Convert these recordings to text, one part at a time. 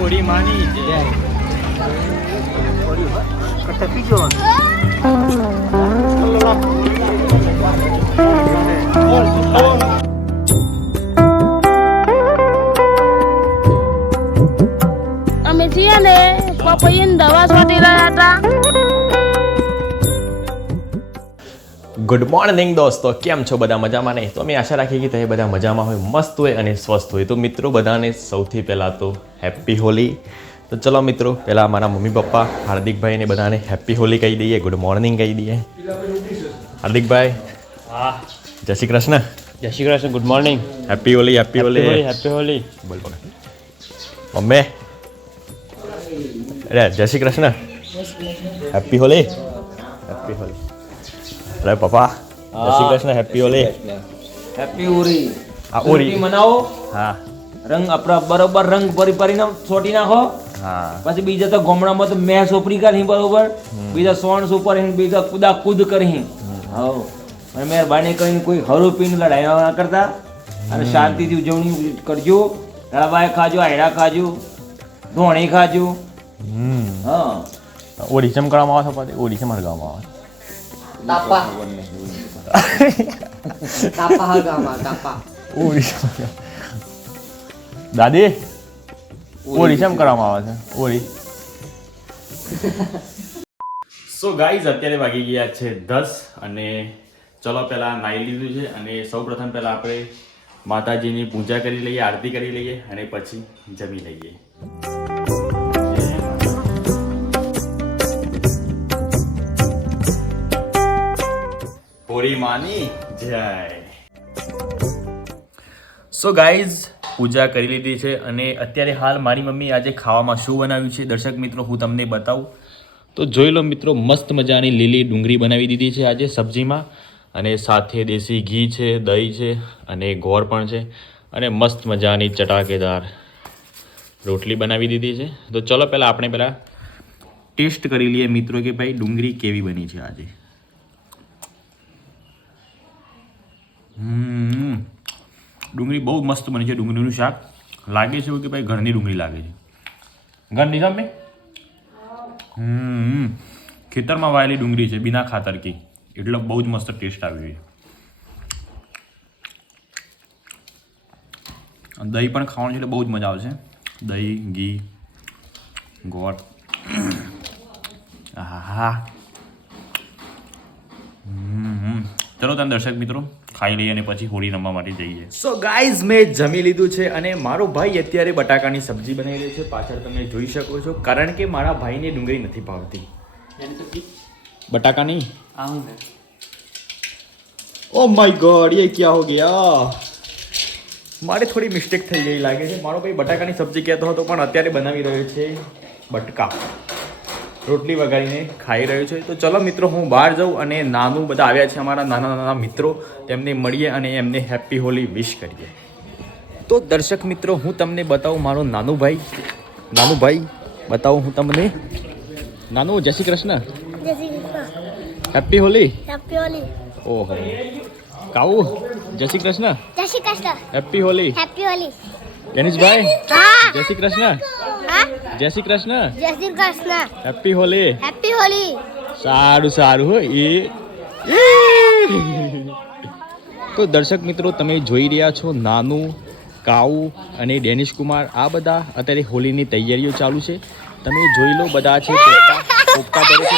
કોરી માની જય. કટે પીજો અમે છીએ ને પપૈયાની દવા છોટી રહ્યા હતા. ગુડ મોર્નિંગ દોસ્તો, કેમ છો બધા? મજામાં નહીં? તો અમે આશા રાખીએ કે તમે બધા મજામાં હોય, મસ્ત હોય અને સ્વસ્થ હોય. તો મિત્રો બધાને સૌથી પહેલાં તો હેપી હોલી. તો ચલો મિત્રો, પહેલાં મારા મમ્મી પપ્પા હાર્દિકભાઈને બધાને હેપી હોલી કહી દઈએ, ગુડ મોર્નિંગ કહી દઈએ. હાર્દિકભાઈ, હા, જય શ્રી કૃષ્ણ. જય Shri Krishna. Good morning. Happy Holi, happy Holi. Happy Holi. બોલ બોલ મમ્મી. અરે જય શ્રી કૃષ્ણ. હેપી હોલી. હેપી હોલી. અરે પપ્પા, જય શ્રી કૃષ્ણ. હેપી હોલી. હેપી હોળી. આ હોળી મનાવો. હા રંગ આપણા બરોબર રંગ ભરી છોટી નાખો. હા પછી બીજા તો ગામડામાં તો મેં સોપરી કરી બરોબર, બીજા સોણ સુપર હિન, બીજા કુદા કૂદ કરી. હા, અને મહેરબાની કરીને કોઈ હરું પીને લડાઈ ના કરતા અને શાંતિથી ઉજવણી કરજો. રળબાઈ ખાજો, આયડા ખાજો, ધોણી ખાજો. હા, ઓડી ચમકાવવામાં આવે છે, પછી ઓડી ચમકાવવામાં આવે. તાપા તાપા હગામાં તાપા ઓડી દાદી ઓડી કેમ કરવામાં આવે છે? ઓડી. સો ગાઈઝ, અત્યારે વાગી ગયા છે 10 અને ચલો પહેલા નાઈ લીધું છે અને સૌ પ્રથમ પહેલા આપણે માતાજીની પૂજા કરી લઈએ, આરતી કરી લઈએ અને પછી જમી લઈએ. હોળી માની જય. સો ગાઈઝ, પૂજા કરી લીધી છે અને અત્યારે હાલ મારી મમ્મી આજે ખાવામાં શું બનાવ્યું છે દર્શક મિત્રો હું તમને બતાવું. તો જોઈ લો મિત્રો, મસ્ત મજાની લીલી ડુંગળી બનાવી દીધી છે આજે સબ્જીમાં, અને સાથે દેશી ઘી છે, દહીં છે અને ગોળ પણ છે, અને મસ્ત મજાની ચટાકેદાર રોટલી બનાવી દીધી છે. તો ચલો પહેલાં આપણે પહેલાં ટેસ્ટ કરી લઈએ મિત્રો કે ભાઈ ડુંગળી કેવી બની છે આજે. ડુંગળી બહુ મસ્ત બની છે. ડુંગળીનું શાક લાગે છે એવું કે ભાઈ ઘરની ડુંગળી લાગે છે. ઘરની સામે ખેતરમાં વાયેલી ડુંગળી છે, બિના ખાતર કી, એટલે બહુ જ મસ્ત ટેસ્ટ આવી છે. દહીં પણ ખાવાનું છે એટલે બહુ જ મજા આવશે. દહીં, ઘી, ગોળ. હા. ચલો તમે દર્શક મિત્રો ખાઈ લઈએ અને પછી હોળી રમવા માટે જઈએ. સો ગાઈઝ, મેં જમી લીધું છે અને મારો ભાઈ અત્યારે બટાકાની સબ્જી બનાવી રહ્યો છે. પાછળ તમે જોઈ શકો છો, કારણ કે મારા ભાઈને ડુંગળી નથી ભાવતી. બટાકા નહીં. ઓ માય ગોડ, ये क्या हो गया? મારે થોડી મિસ્ટેક થઈ ગઈ લાગે છે. મારો ભાઈ બટાકાની સબ્જી કહેતો હતો પણ અત્યારે બનાવી રહ્યો છે બટકા. રોટલી વગાડીને ખાઈ રહ્યો છે. તો ચલો મિત્રો, હું બહાર જાઉં અને નાનું બધા આવ્યા છે અમારા નાના નાના મિત્રો, તેમને મળીએ અને એમને હેપી હોલી વિશ કરીએ. તો દર્શક મિત્રો, હું તમને બતાવું મારો નાનું ભાઈ બતાવું હું તમને. નાનું, જય શ્રી કૃષ્ણ. જય શ્રી કૃષ્ણ. હેપી હોલી. હેપી હોલી. ઓહો. કાઉ, જય શ્રી કૃષ્ણ. જય શ્રી કૃષ્ણ. હેપી હોલી. હેપી હોલી. ગણેશભાઈ, હા. જય શ્રી કૃષ્ણ. હા. જય શ્રી કૃષ્ણ. જય શ્રી કૃષ્ણ. હેપી હોલી. હેપી હોલી. સારું હોય એ. તો દર્શક મિત્રો, તમે જોઈ રહ્યા છો નાનું, કાઉ અને ડેનિશ કુમાર, આ બધા અત્યારે હોલીની તૈયારીઓ ચાલુ છે. તમે જોઈ લો, બધા છે ફુગ્ગા ભરે છે.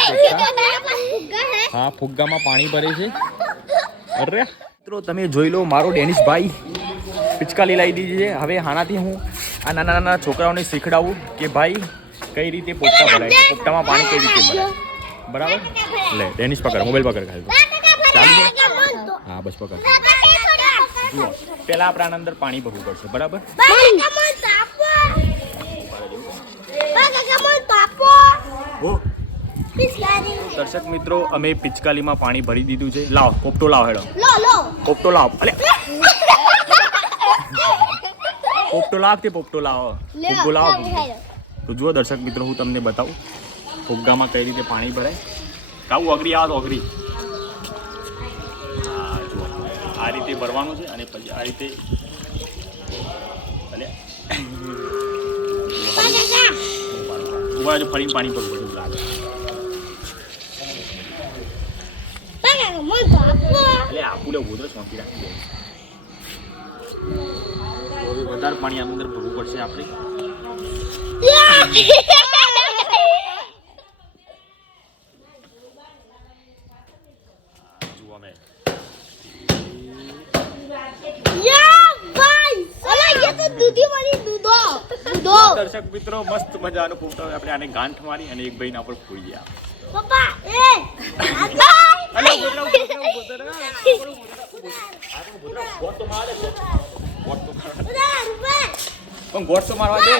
હા, ફુગ્ગામાં પાણી ભરે છે. અરે મિત્રો, તમે જોઈ લો, મારો ડેનિશભાઈ પિચકારી લાવી દીધી છે. હવે આનાથી હું આ નાના નાના છોકરાઓને શીખડાવું કે ભાઈ કઈ રીતે પોપટા ભરાય, પોપટામાં પાણી કઈ રીતે ભરાય. બરાબર? લે ડેનિશ પકડ, મોબાઈલ પકડ ખાલી. ચાલુ છે? હા બસ પકડ. જુઓ, પહેલાં આપણે આના અંદર પાણી ભરવું પડશે. બરાબર? દર્શક મિત્રો, અમે પિચકારીમાં પાણી ભરી દીધું છે. લાવ પોપટો લાવ. હેડો પોપટો લાવ. અલે પોપટો લાવ ફુગ્ગો લાવ. તો જુઓ દર્શક મિત્રો, હું તમને બતાવું ફુગ્ગામાં કઈ રીતે પાણી ભરાય. કાવું અઘરી આ તો અઘરી. હા જુઓ, આ રીતે ભરવાનું છે અને પછી આ રીતે ઉભા રહેજો, ફરીને પાણી પર બધું લાગે. એટલે આપું લેવું બધું સોંપી રાખી દે. હવે વધારે પાણી આમ અંદર ભરવું પડશે આપણે. જુઓ મેં દર્શક મિત્રો મસ્ત મજાનો ફોટો આપણે આને ગાંઠ મારી અને એક ભાઈના પર ફોડી પણ ગોટ તો મારવા દે.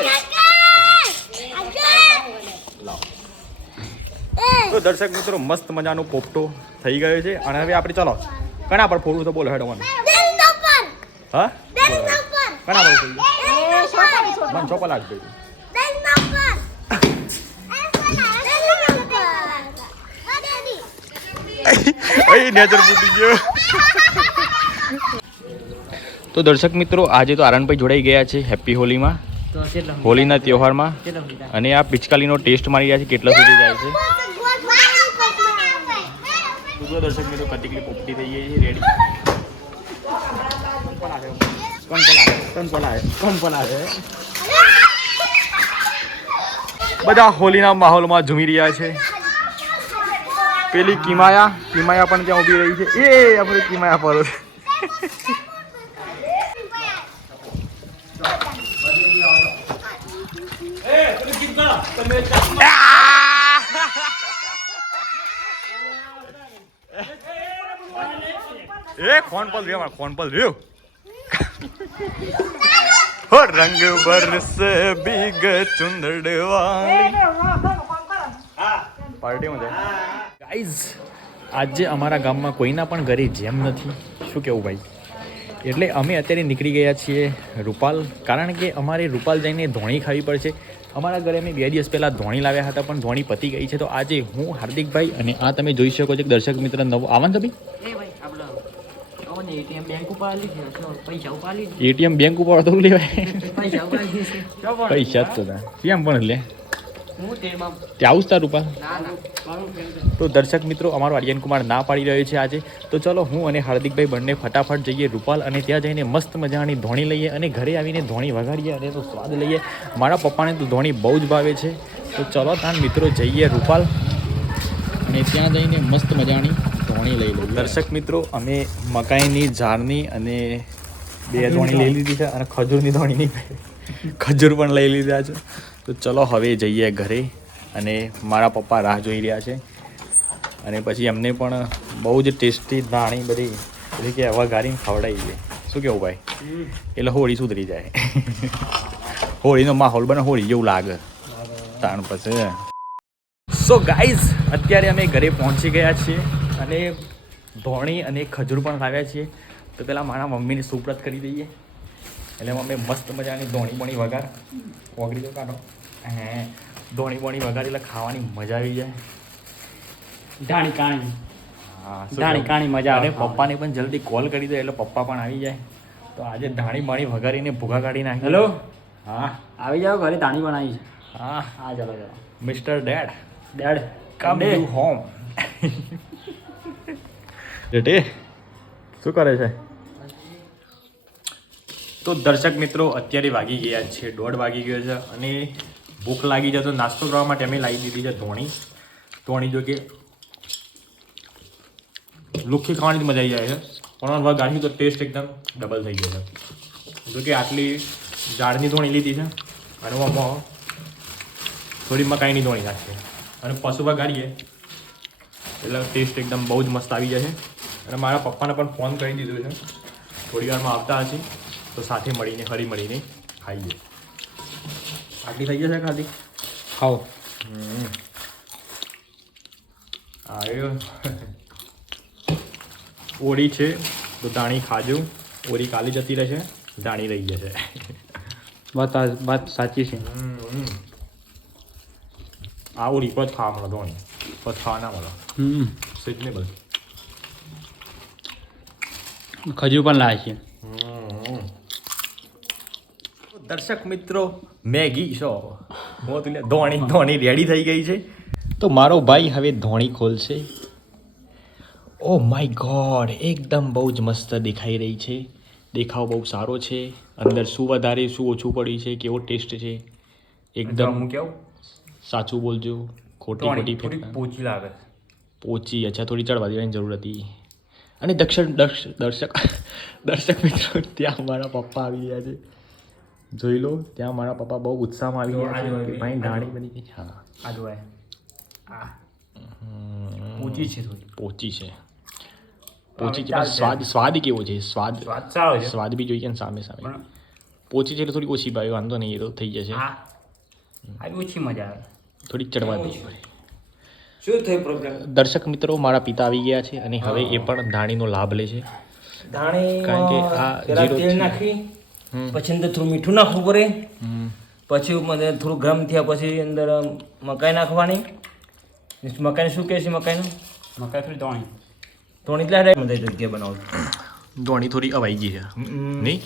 તો દર્શક મિત્રો મસ્ત મજાનો પોપટો થઈ ગયો છે અને હવે આપણે ચાલો કણા પર ફોડવું તો બોલો હેડો મને. હા કણા પર ફોડવું મને ચોપા લાગશે. નેચર ફૂટી ગયો. તો દર્શક મિત્રો આજે તો આરણભાઈ જોડાઈ ગયા છે હેપી હોલીમાં, હોલીના તહેવારમાં, અને આ પિચકારીનો ટેસ્ટ મારી રહ્યા છે કેટલા સુધી જાય છે. તો દર્શક મિત્રો કતિકલી પોપટી થઈ ગઈ છે રેડી. બધા હોલીના માહોલમાં ઝૂમી રહ્યા છે. પેલી કિમાયા પણ ત્યાં ઊભી રહી છે. એ આપણે કિમાયા પર ફોન પર રહ્યો હો રંગ બરસ બીગ ચુંદડવાળી પાર્ટીમાં ગાઈઝ આજે અમારા ગામમાં કોઈના પણ ઘરે જેમ નથી. શું કેવું ભાઈ? એટલે અમે અત્યારે નીકળી ગયા છીએ રૂપાલ, કારણ કે અમારે રૂપાલ જઈને ધોણી ખાવી પડશે. અમારા ઘરે અમે 2 દિવસ પહેલાં ધોણી લાવ્યા હતા પણ ધોણી પતી ગઈ છે. તો આજે હું હાર્દિકભાઈ અને આ તમે જોઈ શકો છો દર્શક મિત્ર નવો આવવાનું તો ભાઈ એટીએમ બેંક ઉપર તો લેવાય પૈસા જ તો કેમ પણ લે ત્યાં આવું જ તાર રૂપાલ. તો દર્શક મિત્રો અમારો આર્યન કુમાર ના પાડી રહ્યો છે આજે. તો ચલો હું અને હાર્દિકભાઈ બંને ફટાફટ જઈએ રૂપાલ અને ત્યાં જઈને મસ્ત મજાની ધોણી લઈએ અને ઘરે આવીને ધોણી વગાડીએ અને તો સ્વાદ લઈએ. મારા પપ્પાને તો ધોણી બહુ જ ભાવે છે. તો ચલો ત્યાં મિત્રો જઈએ રૂપાલ અને ત્યાં જઈને મસ્ત મજાની ધોણી લઈ લઈએ. દર્શક મિત્રો અમે મકાઈની ઝાડની અને 2 ધોણી લઈ લીધી છે અને ખજૂરની ધોણીની ખજૂર પણ લઈ લીધા છે. તો ચલો હવે જઈએ ઘરે અને મારા પપ્પા રાહ જોઈ રહ્યા છે અને પછી એમને પણ બહુ જ ટેસ્ટી ધાણી બધી એટલે કે વઘારીને ખવડાવી દે. શું કેવું ભાઈ? એટલે હોળી સુધરી જાય. હોળીનો માહોલ બને હોળી જેવું લાગે તાણ પછી. સો ગાઈઝ અત્યારે અમે ઘરે પહોંચી ગયા છીએ અને ધોણી અને ખજૂર પણ લાવ્યા છીએ. તો પહેલાં મારા મમ્મીને સુપ્રત કરી દઈએ. એટલે મમ્મી મસ્ત મજાની ધોણી બોણી વઘાર ઓગળી તો કાઢો. ધોણી બોણી વઘાર એટલે ખાવાની મજા આવી જાય. ધાણી કાણી મજા અને પપ્પાને પણ જલ્દી કોલ કરી દે એટલે પપ્પા પણ આવી જાય. તો આજે ધાણી બાણી વઘારીને ભૂગા કાઢી નાખી. હેલો, હા આવી જાઓ, ઘરે ધાણી બનાવી છે. હા ચલો mister dad come to home. રેટે શું કરે છે? તો દર્શક મિત્રો અત્યારે વાગી ગયા છે 1:30 વાગી ગયો છે અને ભૂખ લાગી જાય તો નાસ્તો કરવા માટે અમે લાવી દીધી છે ધોણી જો કે લુખ્ખી ખાવાની મજા આવી જાય છે પણ વઘારી તો ટેસ્ટ એકદમ ડબલ થઈ ગયો છે. જો કે આટલી ઝાડની ધોણી લીધી છે અને આમાં થોડી મકાઈની ધોણી નાખીએ અને પશુ વઘારીએ એટલે ટેસ્ટ એકદમ બહુ જ મસ્ત આવી જાય છે. અને મારા પપ્પાને પણ ફોન કરી દીધો છે, થોડી વારમાં આવતા હશે તો સાથે મળીને હળી મળીને ખાઈએ. આટલી થઈ જશે ખાલી ખાઓ. આવ્યો ઓળી છે તો દાણી ખાજો. ઓળી કાલી જતી રહેશે, દાણી રહી જશે. વાત સાચી છે. આ ઓળી પર જ ખાવા મળે ધોણી, પર ખાવા ના મળે. સિઝનેબલ ખજૂર પણ લાવે છે. દર્શક મિત્રો મેગી શો હું તું ધોણી રેડી થઈ ગઈ છે. તો મારો ભાઈ હવે ધોણી ખોલશે. ઓ માય ગોડ, એકદમ બહુ જ મસ્ત દેખાઈ રહી છે. દેખાવ બહુ સારો છે. અંદર શું વધારે શું ઓછું પડ્યું છે, કેવો ટેસ્ટ છે, એકદમ હું કેવું સાચું બોલજો. ખોટી થોડી ફેંકના. પોચી લાગે પોચી, અચ્છા, થોડી ચડવા દેવાની જરૂર હતી. અને દર્શક મિત્રો, ત્યાં મારા પપ્પા આવી ગયા છે. જોઈ લો, ત્યાં મારા પપ્પા બહુ ઉત્સાહમાં આવી ગયા છે કે ભાઈ ધાણી બની ગઈ. હા, આ જોવાય આ પોચી છે થોડી પોચી છે. પોચી છે, પણ સ્વાદ કેવો છે? સ્વાદ સારો છે સ્વાદ બી જોઈએ ને સામે સામે. પણ પોચી છે એટલે થોડી ઓછી ભાઈ, વાંધો નહીં, એ તો થઈ જશે. આ ઓછી મજા આવે. થોડીક ચડવા દે. શું થયું પ્રોબ્લેમ? દર્શક મિત્રો, મારા પિતા આવી ગયા છે અને હવે એ પણ ધાણીનો લાભ લે છે. ધાણી કારણ કે આ પેલા જીરો તેલ છે. નાખી, હમ. પછી અંદર થોડું મીઠું નાખવું પડે, હમ. પછી મને થોડું ગરમ થયા પછી અંદર મકાઈ નાખવાની. મકાઈ શું કહે છે? મકાઈનું મકાઈ થોડી ધોણી થોડી એટલે મને જગ્યા બનાવું ધોણી થોડી અવાઈ ગઈ છે નહીં?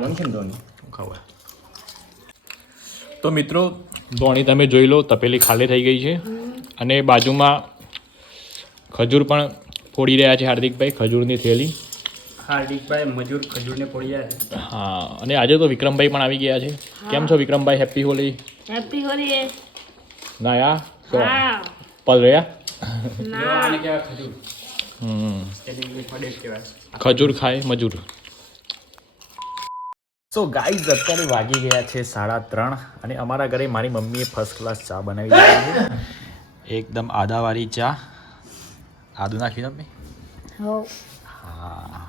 મન છે ને ધોની. ખબર. તો મિત્રો, ધોણી તમે જોઈ લો, તપેલી ખાલી થઈ ગઈ છે અને બાજુમાં ખજૂર પણ ફોડી રહ્યા છે હાર્દિકભાઈ, ખજૂરની થેલી. હાર્દિકભાઈ મજૂર ખજૂરને પડી જાય. હા, અને આજે તો વિક્રમભાઈ પણ આવી ગયા છે. કેમ છો વિક્રમભાઈ? હેપી હોલી. હેપી હોલી. ના યા તો હા. પલ રહ્યા. જો આને કહેવાય ખજૂર. હમ. એટલે ઇંગ્લિશમાં ડેટ કહેવાય. ખજૂર ખાય મજૂર. સો ગાઈઝ, અત્યારે વાગી ગયા છે 3:30 અને અમારા ઘરે મારી મમ્મીએ ફર્સ્ટ ક્લાસ ચા બનાવી દીધી છે. એકદમ આદાવાળી ચા. આદુ નાખી તમે? હો. હા.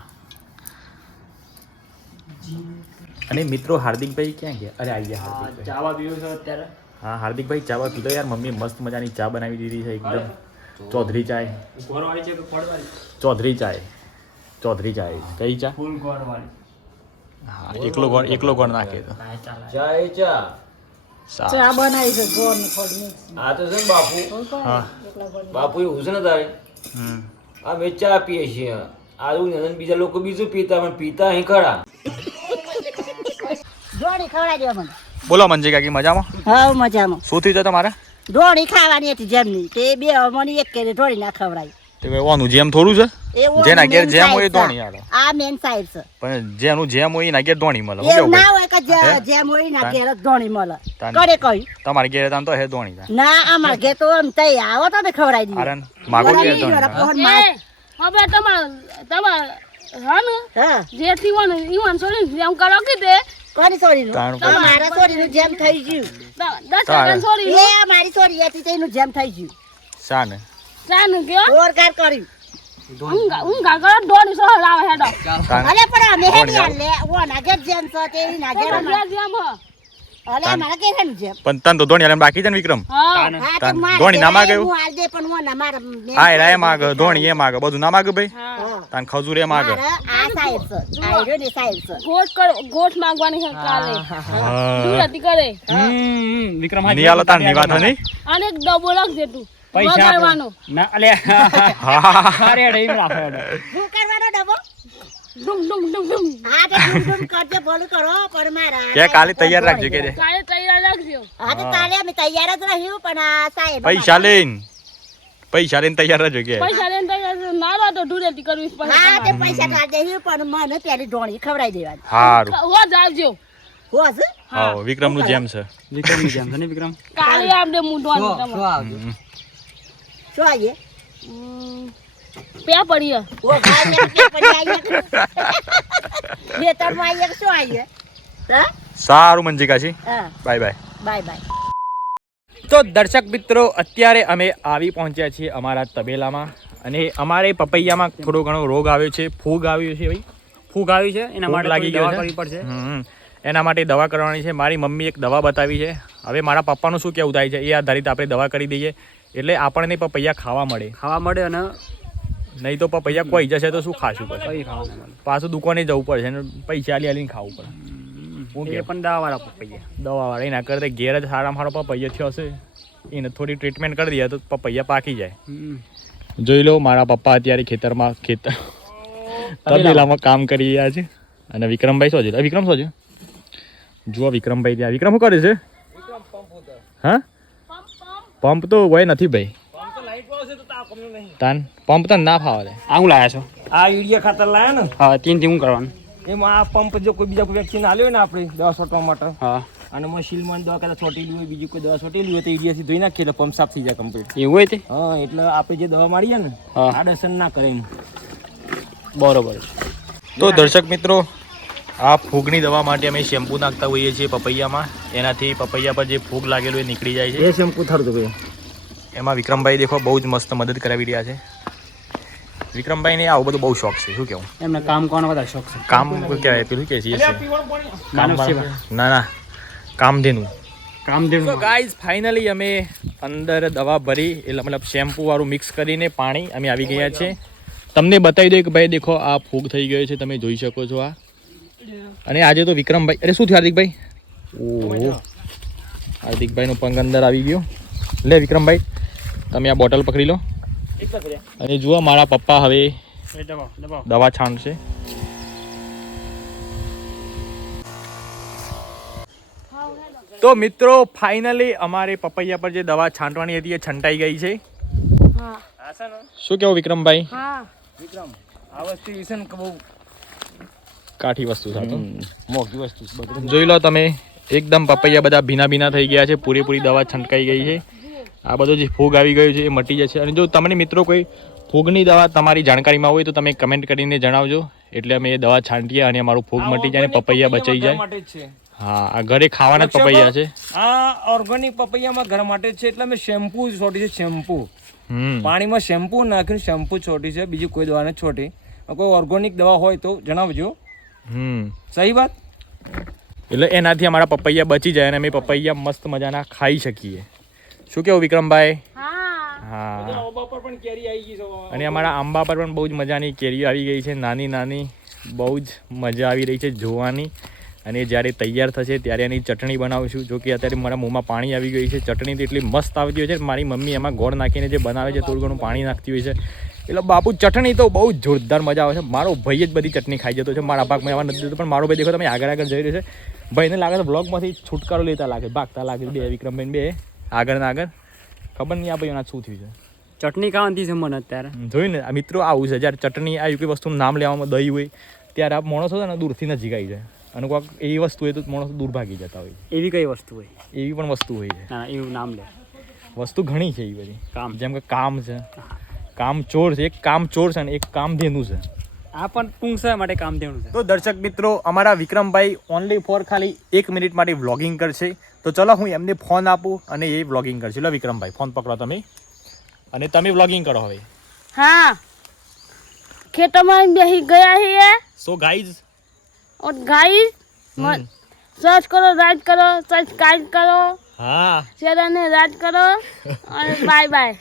અને મિત્રો, હાર્દિકભાઈ ક્યાં ગયા? અરે આવી ગયા હાર્દિકભાઈ. ચાવા પીવું છે અત્યારે. હા, હાર્દિકભાઈ ચાવા પીધો યાર. મમ્મીએ મસ્ત મજાની ચા બનાવી દીધી છે, એકદમ ચૌધરી ચાય. ગોળવાળી છે કે ફળવાળી? ચૌધરી ચાય. ચૌધરી ચાય. કઈ ચા? ફૂલ ગોળવાળી. હા, એકલો ગોળ નાખે તો ચાય ચા સારું. ચા બનાવી છે ગોળ ને થોડી મિક્સ. આ તો છે ને બાપુ. હા. બાપુ એવું છે ને તારે, હમ. અમે ચા પીએ છીએ. આવું ને બીજા લોકો બીજું પીતા, પણ પીતા અહીં ખરા. ઢોળી ખવડાવી દે મને. બોલો મંજી કાકી, મજામાં? હા, મજામાં. શું થયું છે તમારે? ઢોળી ખાવાની હતી જેમની, તે બે મને એક કેરે ઢોળી ના ખવડાવી. તે ઓનું જેમ થોડું છે, એવું જેના ઘેર main જેમ હોય side ધોણી છે. આવે. આ મેન સાઈડ છે. પણ જેનું જેમ હોય એના ઘેર ધોણી મળે. શું એવું કેવું ના ભાઈ? હોય કે જેમ હોય ના ઘેર જ ધોણી મળે. તાન. કરે કઈ તમારે ઘેર તાન તો હે ધોણી થાય. ના, અમાર ઘેર તો આમ તઈ આવો તો ને ખવડાવી દીધી. આરન માગો ઘેર ધોણી થાય. ફોન માં. હવે તમાર હા ને હા, જેથી વન ઈવન સોરી જેમ કરો કે તે કોની છોરીનું? તાણ તો મારા છોરીનું જેમ થઈ ગયું. 10 સેકન્ડ સોરી એ મારી છોરી હતી તેનું જેમ થઈ ગયું. શા ને? ચાન ગયો ઓરકાર કર્યું. હું ગાગર દોડી સો લાવે હેડો તાણ અલે પણ અમે હેડી આલે ઓના ઘેર જેમ છે તે ના ઘેર તમાર જેમ હ અલે મારા ઘેર હેનું જેમ. પણ તન તો ધોણી આલે બાકી છે ને વિક્રમ. હા હા, તો તાન મારે ધોણી ના માગે એવું? હું આલ દે પણ ઓના મારા હા, એ માગ ધોણી એ માગ બધું ના માગ ભાઈ. હા. તાન ખજૂર એ માગ. મારે આ સાઈડ છે. આ રહ્યો ને સાઈડ છે. ગોઠ માંગવાની છે કાલે હા. દૂરથી કરે વિક્રમ નિયાલો તાન ની વાત હની. અને એક ડબો લખજે તું પૈસા વગાડવાનો ના અલે હા. અરે અરે એમ રાખો હું કરવાનો ડબો? ડુમ ડુમ ડુમ ડુમ હા, તો ડુમ કરજે ભલું કરો પણ મારા કે કાલે તૈયાર રાખજો કે દે. કાલે તૈયાર રાખજો હા, તો કાલે અમે તૈયાર જ રહ્યું પણ આ સાહેબ પૈસા લઈને તૈયાર રહેજો કે. પૈસા લઈને તૈયાર ના રહો તો દૂરથી કરવી પડે હા, તે પૈસા તો આજે રહ્યું પણ મને પેલી ઢોળી ખવડાવી દેવાની. હારું. હો જાવજો હો છે? હા, વિક્રમ નું જેમ છે. વિક્રમ જેમ છે ને વિક્રમ કાલે આપણે મૂંઢવાનું તમારે હમ. શું આવીએ? પે પડીએ ઓ ભાઈ ને કે પડી આવીએ. બે ત્રણ માં આવીએ કે શું આવીએ? હા? સારું મંજીકાજી, હા, બાય બાય. Bye bye. તો દર્શક મિત્રો, અત્યારે અમે આવી પહોંચ્યા છીએ અમારા તબેલામાં અને અમારે પપૈયામાં થોડો ઘણો રોગ આવ્યો છે, ફૂગ આવ્યો છે ભાઈ. ફૂગ આવી છે એના ફૂગ માટે લાગી લાગી ગયો દવા છે. કરવી પડશે. એના માટે દવા કરવાની છે. મારી મમ્મી એક દવા બતાવી છે. હવે મારા પપ્પાનું શું કેવું થાય છે એ આધારિત આપણે દવા કરી દઈએ એટલે આપણને પપૈયા ખાવા મળે. ખાવા મળે અને નહીં તો પપૈયા કોઈ જશે તો શું ખાશું પછી? કઈ ખાવા મળે. પાછું દુકાને જવું પડશે અને પૈસા આલીને ખાવું પડે. હું એ કેવું? પણ દવા વાળા પપૈયા. દવાવાળા એના કરતા ઘેર જ સારામાં સારો પપૈયા થયો હશે, એને થોડી ટ્રીટમેન્ટ કરી દઈએ તો પપૈયા પાકી જાય. જોઈ લો, મારા પપ્પા અત્યારે ખેતરમાં તબેલામાં કામ કરી રહ્યા છે. અને વિક્રમભાઈ શું છે? વિક્રમ શું છે? જુઓ વિક્રમભાઈ ત્યાં. વિક્રમ શું કરે છે? હા પંપ તો હોય નથી ભાઈ. તાન પંપ તો ના ફાવે. આ હું લાયા છો? આ યુરિયા ખાતર લાયા ને? હા તીનથી હું કરવાનું? એમાં આ પંપ જો કોઈ બીજા કોઈ વ્યક્તિને આલ્યો હોય ને આપણે દવા છોટવા માટે, હા અને એમાં શીલમાં દવા કદાચ છોટેલી હોય, બીજી કોઈ દવા છોટેલી હોય તો યુરિયાથી ધોઈ નાખીએ એટલે પંપ સાફ થઈ જાય કમ્પ્લીટ. એવું હોય તે? હા, એટલે આપણે જે દવા મારીએ ને હા. આડઅસર ના કરે એમ. બરોબર. તો દર્શક મિત્રો, આ ફૂગની દવા માટે અમે શેમ્પુ નાખતા હોઈએ છીએ પપૈયામાં. એનાથી પપૈયા પર જે ફૂગ લાગેલું એ નીકળી જાય છે. એ શેમ્પુ થરતું ભાઈ. એમાં વિક્રમભાઈ દેખો બહુ જ મસ્ત મદદ કરાવી રહ્યા છે. વિક્રમભાઈને આવું બધું બહુ શોખ છે. શું કેવું? એમને કામ કરવાનો વધારે શોખ છે. કામ કહેવાય પેલું કે છે માનવ સેવા. ના ના કામધેનું. કામધેનુ. તો ગાઈઝ ફાઇનલી અમે અંદર દવા ભરી એટલે મતલબ શેમ્પુ વાળું મિક્સ કરીને પાણી અમે આવી ગયા છે. તમને બતાવી દઉં કે ભાઈ દેખો આ ફૂગ થઈ ગયો છે, તમે જોઈ શકો છો આ. અને આજે તો વિક્રમભાઈ, અરે શું થયું હાર્દિકભાઈ? ઓહો, હાર્દિકભાઈનો પંગ અંદર આવી ગયો. લે વિક્રમભાઈ તમે આ બોટલ પકડી લો. અને જુઓ મારા પપ્પા હવે દવા છાંટશે. તો મિત્રો ફાઇનલી અમારે પપૈયા પર જે દવા છાંટવાની હતી એ છંટાઈ ગઈ છે. હા શું કેવું વિક્રમભાઈ? હા વિક્રમ, આ વસ્તુ વિશે ને બહુ કાઠી વસ્તુ છે. મોંઘી વસ્તુ છે બધું. જોઈ લો તમે, એકદમ પપૈયા બધા ભીના ભીના થઈ ગયા છે. પૂરેપૂરી દવા છંટકાઈ ગઈ છે. આ બધો જે ફૂગ આવી ગયું છે એ મટી જશે. અને જો તમને મિત્રો કોઈ ફૂગની દવા તમારી જાણકારીમાં હોય તો તમે કમેન્ટ કરીને જણાવજો, એટલે અમે એ દવા છાંટીએ અને અમારું ફૂગ મટી જાય અને પપૈયા બચાઈ જાય. માટે જ છે. હા, આ ઘરે ખાવાના જ પપૈયા છે. આ ઓર્ગેનિક પપૈયામાં ઘર માટે જ છે, એટલે અમે શેમ્પુ છોટી છે. શેમ્પુ પાણીમાં શેમ્પુ નાખીને શેમ્પુ છોટી છે, બીજી કોઈ દવા નથી છોટી. કોઈ ઓર્ગેનિક દવા હોય તો જણાવજો. સહી વાત. એટલે એનાથી અમારા પપૈયા બચી જાય અને અમે પપૈયા મસ્ત મજાના ખાઈ શકીએ. શું કેવું વિક્રમભાઈ? હા. આંબા પર પણ કેરી આવી ગઈ છે. અને અમારા આંબા પર પણ બહુ જ મજાની કેરીઓ આવી ગઈ છે, નાની નાની. બહુ જ મજા આવી રહી છે જોવાની. અને જ્યારે તૈયાર થશે ત્યારે એની ચટણી બનાવીશું. જો કે અત્યારે મારા મોંમાં પાણી આવી ગયું છે. ચટણી તો એટલી મસ્ત આવતી હોય છે. મારી મમ્મી એમાં ગોળ નાખીને જે બનાવે છે થોડું ઘણું પાણી નાખતી હોય છે. એટલે બાપુ ચટણી તો બહુ જ જોરદાર મજા આવે છે. મારો ભાઈ જ બધી ચટણી ખાઈ જતો છે. મારા ભાગમાં એવા નથી, પણ મારો ભાઈ દેખો તમે આગળ આગળ જઈ રહ્યો છે. ભાઈને લાગે છે બ્લોગમાંથી છુટકારો લેતા લાગે, ભાગતા લાગે. બે વિક્રમભાઈ બે આગળ ને આગળ. ખબર નહીં આ ભાઈ એના શું થયું છે. ચટણી ખાવાની છે મને અત્યારે. જોયું ને મિત્રો, આવું છે. જ્યારે ચટણી આવી કોઈ વસ્તુનું નામ લેવામાં દહીં હોય ત્યારે આ માણસો છે ને દૂરથી નજીક આવી જાય. અને કોઈક એવી વસ્તુ હોય તો માણસો દૂર ભાગી જતા હોય. એવી કઈ વસ્તુ હોય? એવી પણ વસ્તુ હોય છે. ના એવું નામ લે. વસ્તુ ઘણી છે એવી બધી. કામ. જેમ કે કામ છે, કામ ચોર છે. એક કામ ચોર છે ને એક કામધેનુ છે. આ પણ ટૂંક છે માટે કામધેનુ છે. તો દર્શક મિત્રો, અમારા વિક્રમભાઈ ઓનલી ફોર ખાલી 1 મિનિટ માટે વ્લોગિંગ કરશે. તો ચલો હું એમને ફોન આપું અને એ વ્લોગિંગ કરશે. લો વિક્રમભાઈ ફોન પકડો તમે અને તમે વ્લોગિંગ કરો હવે. હા ખેતરમાં બેસી ગયા છીએ. સો ગાઈઝ, और गाइस सर्च करो, राइट करो, सब्सक्राइब करो, હા शेयर અને રાજ કરો અને બાય બાય.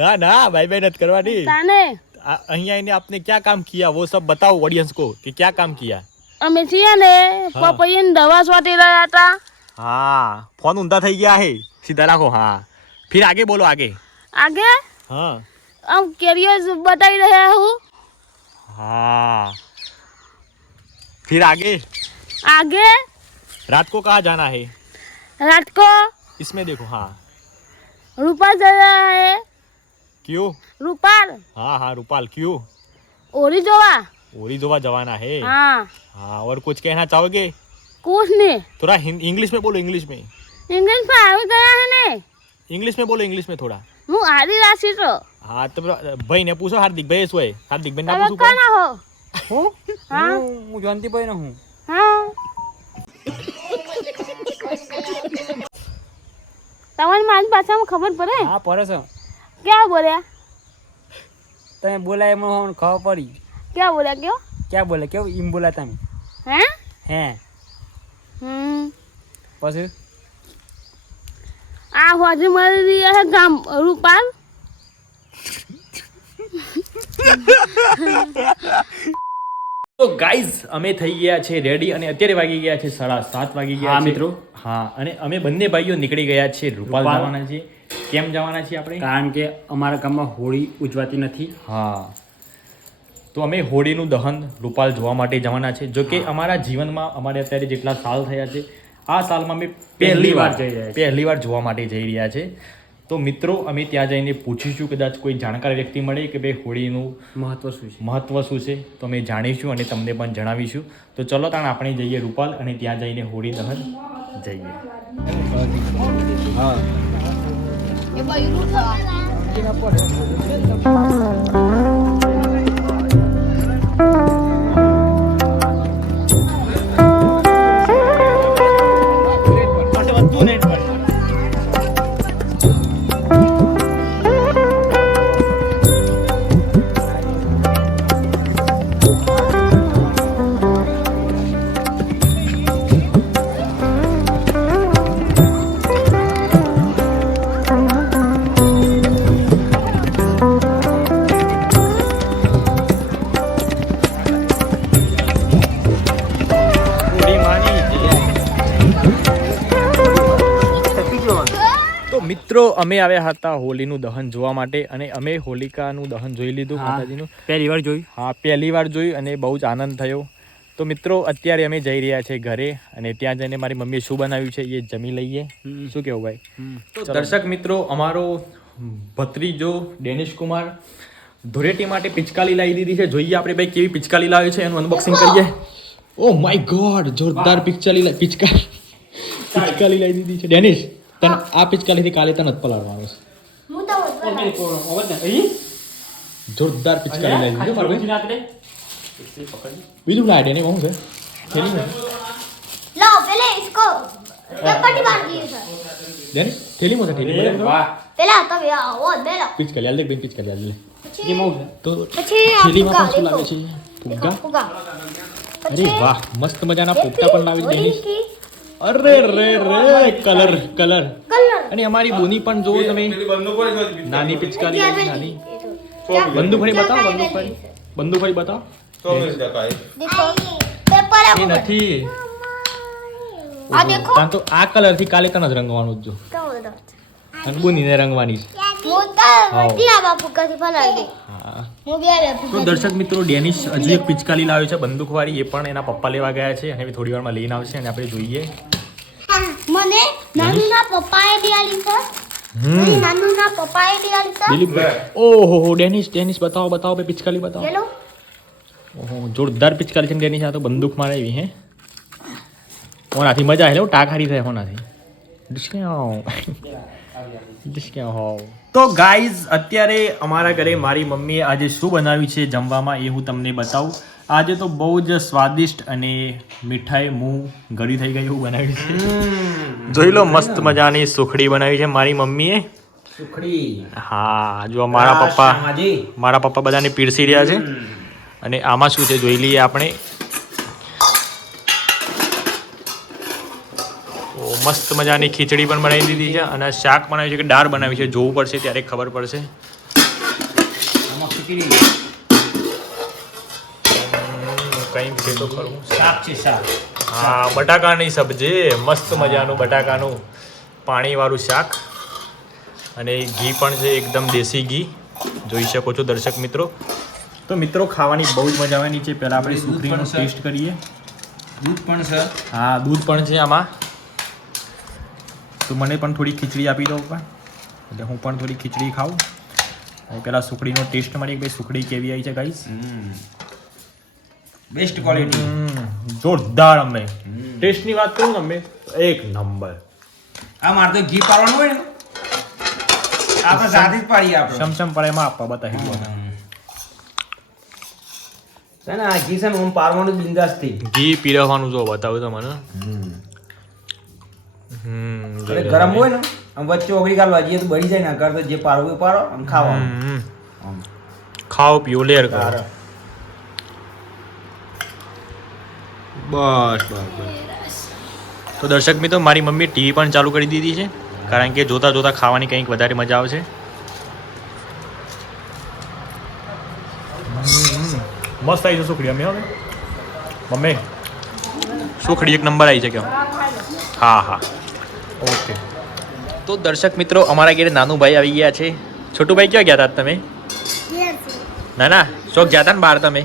ના ના બાય બાય નથી કરવાની. તાને અહીંયા આઈને આપને क्या काम किया वो सब बताओ ऑडियंस को कि क्या काम किया. અમે છીએ ને પપૈયાની દવા છોટી રહ્યા હતા. हाँ फोन ऊंधा થઈ ગયા હે. સીધા રાખો. હા फिर आगे बोलो आगे. आगे हाँ हम कैरियर बताई रहे हूँ. हाँ फिर आगे आगे रात को कहाँ जाना है? रात को इसमें देखो. हाँ रूपाल जा रहा है. क्यों? रूपाल हाँ हाँ रूपाल क्यों? ओरी जोवा. ओरी जोवा जवाना है. हाँ हाँ और कुछ कहना चाहोगे? कुछ नहीं. थोड़ा इंग्लिश में बोलो. इंग्लिश में. इंग्लिश में આવી ગયા है ने. इंग्लिश में बोलो. इंग्लिश में थोड़ा. હું આરી રાશી છો. हाँ तो भाई ने पूछो. हार्दिक भाई શું है? हार्दिक भाई ना તમે पूछो. કોના હો? હું હા હું જયંતિભાઈ નો હું. હા તમારી મારી ભાષામાં ખબર પડે? હા પડે છે. ક્યાં બોલ્યા? તમે બોલાય એમાં ખબર પડી. ક્યાં બોલ્યા? કયો ક્યાં બોલે? કેવું એમ બોલા તમે? હે? હે હમ પછી આ હોજી મળી રહ્યા છે ગામ રૂપાલ. તો ગાઈઝ અમે થઈ ગયા છે રેડી અને અત્યારે વાગી ગયા છે 7:30 વાગી ગયા હા છે મિત્રો. હા અને અમે બંને ભાઈઓ નીકળી ગયા છે રૂપાલ રૂપાલ. જવાના છીએ. કેમ જવાના છીએ આપણે? કારણ કે અમારા ગામમાં હોળી ઉજવાતી નથી. હા તો અમે હોળીનું દહન રૂપાલ જોવા માટે જવાના છે. જો કે અમારા જીવનમાં અમારે અત્યારે જેટલા સાલ થયા છે, આ સાલમાં અમે પહેલી વાર જોવા માટે જઈ રહ્યા છે. તો મિત્રો અમે ત્યાં જઈને પૂછીશું, કદાચ કોઈ જાણકાર વ્યક્તિ મળે કે ભાઈ હોળીનું મહત્વ શું છે, તો અમે જાણીશું અને તમને પણ જણાવીશું. તો ચલો તાણ આપણે જઈએ રૂપાલ અને ત્યાં જઈને હોળી દહન જઈએ. એ બૈરું થવા મિત્રો અમે આવ્યા હતા હોળીનું દહન જોવા માટે અને અમે હોલિકાનું દહન જોઈ લીધું. માતાજીનું પહેલી વાર જોયું. હા, પહેલી વાર જોયું અને બહુ જ આનંદ થયો. તો મિત્રો અત્યારે અમે જઈ રહ્યા છે ઘરે અને ત્યાં જઈને મારી મમ્મીએ શું બનાવ્યું છે એ જમી લઈએ. શું કેવું ભાઈ? તો દર્શક મિત્રો, અમારો ભત્રીજો ડેનિશ કુમાર ધૂળેટી માટે પિચકારી લાવી દીધી છે. જોઈએ આપણે ભાઈ કેવી પિચકારી લાવે છે, એનું અનબોક્સિંગ કરીએ. ઓ માય ગોડ, જોરદાર પિચકારી લાવી દીધી છે ડેનિશ. તને આ પિચકારીથી કાલે તને જ પલાળવાનો છે. હું તો જોરદાર પિચકારી લાવી દીધી મારું ભાઈ. બીજું લાય ડેને શું છે? થેલીમાં लो पहले इसको चपटी मार दिए सर ડેનિશ થેલીમાં છે, થેલીમાં पहला तब या वो दे लो પિચકારી હાલ દે બેન, પિચકારી હાલ દે. તો પછી થેલીમાં પણ શું લાગે છે? ફુગ્ગા. फुगा અરે વાહ, મસ્ત મજાના પોપટા પણ લાવી છે ડેનિશ. અરે રે રે, કલર કલર. અને અમારી બોની પણ જોવો તમે, નાની પિચકારી નાની. બંદૂકફળી બતાવો, બંદૂકફળી બતાવો. देखो पेपर है એ નથી. આ દેખો. તાન તો આ કલર થી કાલે તને જ રંગવાનું જ જો. क्या बोलता અને બોનીને રંગવાની છે. मोटा बढ़िया बापू का फला दे હા. હું બે તો દર્શક મિત્રો, ડેનિશ હજુ એક પિચકારી લાવ્યો છે બંદૂકવાળી. એ પણ એના પપ્પા લેવા ગયા છે અને થોડી વારમાં લઈને આવશે અને આપણે જોઈએ. મને નાનુના પપ્પાએ દિવાળી પર નાનુના પપ્પાએ દિવાળી પર દિલીપભાઈ, ઓહો ડેનિશ બતાવો બતાવો બે પિચકારી બતાવો. ચલો ઓહો, જોરદાર પિચકારી છે ડેનિશ. આ તો બંદૂક મારે એવી હે. કોનાથી મજા આવે ટાકારી થાય કોનાથી. તો ગાઈઝ, અત્યારે અમારા ઘરે મારી મમ્મીએ આજે શું બનાવ્યું છે જમવામાં એ હું તમને બતાવું. આજે તો બહુ જ સ્વાદિષ્ટ અને મીઠાઈ મું ગળી થઈ ગઈ એવું બનાવ્યું છે. જોઈ લો, મસ્ત મજાની સુખડી બનાવી છે મારી મમ્મીએ. સુખડી. હા, જો મારા પપ્પા બધાને પીરસી રહ્યા છે. અને આમાં શું છે જોઈ લઈએ આપણે. મસ્ત મજાની ખીચડી પણ બનાવી દીધી છે અને શાક બનાવ્યું છે કે દાળ બનાવી છે, જોવું પડશે ત્યારે ખબર પડશે. કંઈક છે તો ખરું. શાક છે, શાક. હા, બટાકાની સબ્જી, મસ્ત મજાનું બટાકાનું પાણીવાળું શાક અને ઘી પણ છે, એકદમ દેશી ઘી. જોઈ શકો છો દર્શક મિત્રો. તો મિત્રો, ખાવાની બહુ જ મજા આવવાની છે. પહેલાં આપણે સુખડીનો ટેસ્ટ કરીએ. દૂધ પણ છે. હા, દૂધ પણ છે આમાં. તો મને પણ થોડી ખીચડી આપી દો પપ્પા, એટલે હું પણ થોડી ખીચડી ખાઉં. અને પહેલાં સુખડીનો ટેસ્ટ મળીએ કે ભાઈ સુખડી કેવી આવી છે ગાઈસ. Best quality. જોરદાર. અમે ટેસ્ટની વાત કરું ને, અમે એક નંબર. આ મારે તો ઘી પાડવાનું હોય ને, આપણે સાથે જ પાડીએ આપણે. સમસમ પણ એમાં આપવા બતાવી દો. છે ને આ ઘી છે ને હું પાડવાનું બિંદાસથી. ઘી પીરવવાનું જો બતાવું તમને. એટલે ગરમ હોય ને આમ વચ્ચે ઓગળી કાઢવા જઈએ તો બળી જાય ને, કર તો જે પાડવું એ પાડો આમ ખાવાનું. ખાઓ પીઓ લેર કરો. બસ બસ બસ. તો દર્શક મિત્રો, મારી મમ્મીએ ટીવી પણ ચાલુ કરી દીધી છે, કારણ કે જોતા જોતા ખાવાની કંઈક વધારે મજા આવશે. મસ્ત આવી છે સુખડી. અમે હવે મમ્મી સુખડી એક નંબર આવી છે કેમ? હા હા, ઓકે. તો દર્શક મિત્રો, અમારા ઘરે નાનું ભાઈ આવી ગયા છે. છોટું ભાઈ ક્યાં ગયા હતા તમે? ના ના શોખ જતા ને બહાર તમે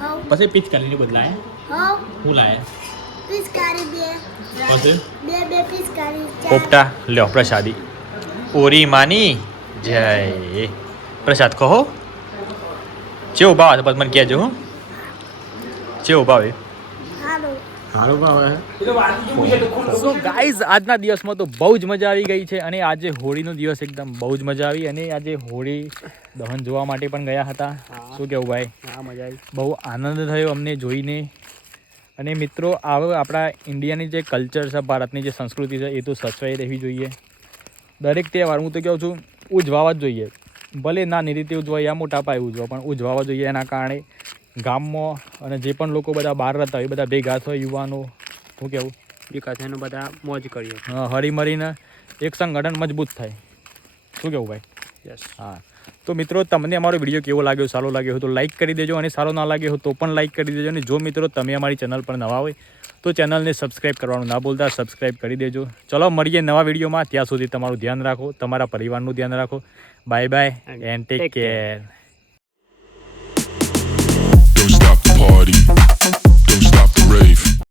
હવ પછી પિચકારીની બદલાય હવ શું લાયા પિચકારી બે પછી બે પિચકારી ચાર પોપટા લ્યો પ્રસાદી ઓરી માની જય પ્રસાદ કહો ચેવું ભાવ છે પછી મને કહેજો હો ચેવું ભાવે હાલો સારું ભાવે સો ગાઈઝ આજના દિવસમાં તો બહુ જ મજા આવી ગઈ છે અને આજે હોળીનો દિવસ એકદમ બહુ જ મજા આવી અને આજે હોળી દહન જોવા માટે પણ ગયા હતા શું કેવું ભાઈ હા મજા આવી બહુ આનંદ થયો અમને જોઈને અને મિત્રો આવો આપણા ઇન્ડિયાની જે કલ્ચર છે ભારતની જે સંસ્કૃતિ છે એ તો સચવાઈ રહેવી જોઈએ દરેક તહેવાર હું તો કહું છું ઉજવાવા જ જોઈએ ભલે નાની રીતે ઉજવાય યા મોટા પાયે ઉજવા પણ ઉજવાવા જોઈએ એના કારણે ગામમાં અને જે પણ લોકો બધા બહાર રહેતા હોય એ બધા ભેગા થાય યુવાનો શું કહેવું વિકાસનો બધા મોજ કરીએ હળીમળીને એક સંગઠન મજબૂત થાય શું કહેવું ભાઈ યસ હા તો મિત્રો તમને અમારો વિડીયો કેવો લાગ્યો સારો લાગ્યો હોય તો લાઈક કરી દેજો અને સારો ના લાગ્યો હોય તો પણ લાઈક કરી દેજો અને જો મિત્રો તમે અમારી ચેનલ પર નવા હોય તો ચેનલને સબસ્ક્રાઈબ કરવાનું ના ભૂલતા સબસ્ક્રાઈબ કરી દેજો ચલો મળીએ નવા વિડીયોમાં ત્યાં સુધી તમારું ધ્યાન રાખો તમારા પરિવારનું ધ્યાન રાખો bye bye and take care